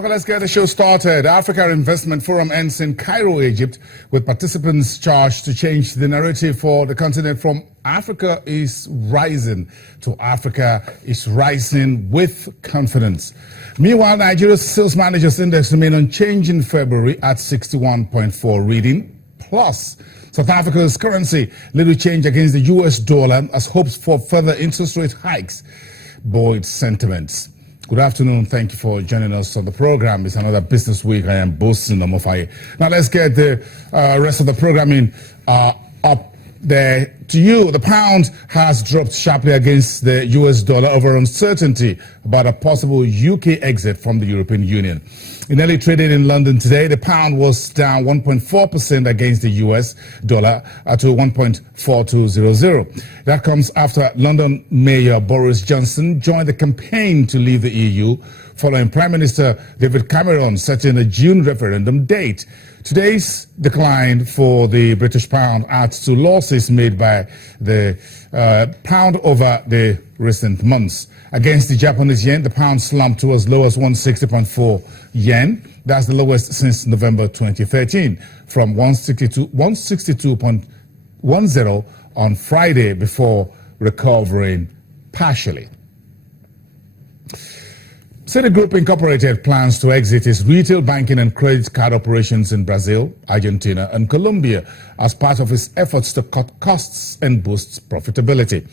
Okay, let's get the show started. Africa Investment Forum ends in Cairo, Egypt, with participants charged to change the narrative for the continent from Africa is rising to Africa is rising with confidence. Meanwhile, Nigeria's sales managers index remained unchanged in February at 61.4 reading. Plus, South Africa's currency little change against the US dollar as hopes for further interest rate hikes buoyed sentiments. Good afternoon. Thank you for joining us on the program. It's another business week. I am Bosin Omofaye. Now let's get the rest of the programming up there to you. The pound has dropped sharply against the US dollar over uncertainty about a possible UK exit from the European Union. In early trading in London today, the pound was down 1.4% against the US dollar to 1.4200. That comes after London Mayor Boris Johnson joined the campaign to leave the EU, following Prime Minister David Cameron setting a June referendum date. Today's decline for the British pound adds to losses made by the pound over the recent months. Against the Japanese yen, the pound slumped to as low as 160.4 yen. That's the lowest since November 2013, from 162.10 on Friday before recovering partially. Citigroup Incorporated plans to exit its retail banking and credit card operations in Brazil, Argentina, and Colombia as part of its efforts to cut costs and boost profitability.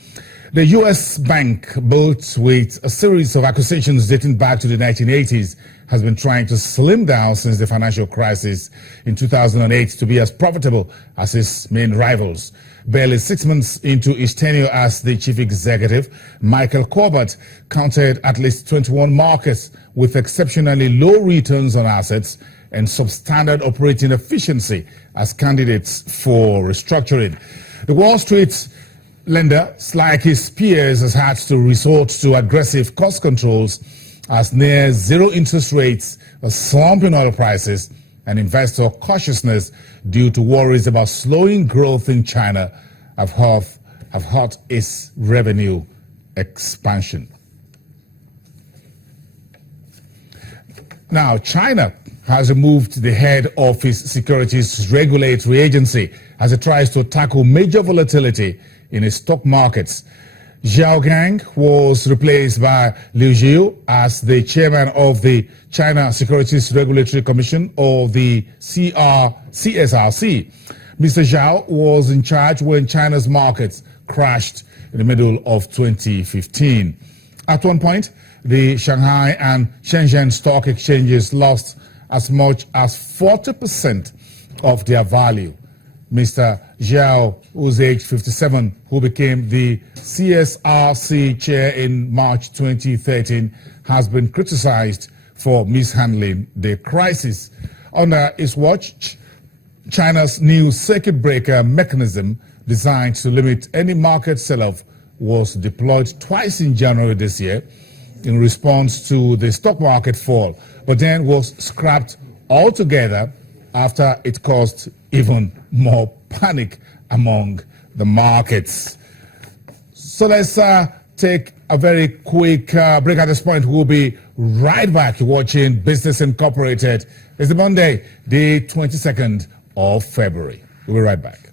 The U.S. bank, built with a series of acquisitions dating back to the 1980s, has been trying to slim down since the financial crisis in 2008 to be as profitable as its main rivals. Barely 6 months into his tenure as the chief executive, Michael Corbett counted at least 21 markets with exceptionally low returns on assets and substandard operating efficiency as candidates for restructuring. The Wall Street lender, like his peers, has had to resort to aggressive cost controls as near zero interest rates, a slump in oil prices, and investor cautiousness due to worries about slowing growth in China have hurt its revenue expansion. Now, China has removed the head of its securities regulatory agency as it tries to tackle major volatility in its stock markets. Zhao Gang was replaced by Liu Jiu as the chairman of the China Securities Regulatory Commission, or the CSRC. Mr. Zhao was in charge when China's markets crashed in the middle of 2015. At one point, the Shanghai and Shenzhen stock exchanges lost as much as 40% of their value. Mr. Zhao, who's age 57, who became the CSRC chair in March 2013, has been criticized for mishandling the crisis. Under his watch, China's new circuit breaker mechanism, designed to limit any market sell-off, was deployed twice in January this year in response to the stock market fall, but then was scrapped altogether after it caused even more panic among the markets. So let's take a very quick break at this point. We'll be right back. You're watching Business Incorporated. It's the Monday, the 22nd of February. We'll be right back.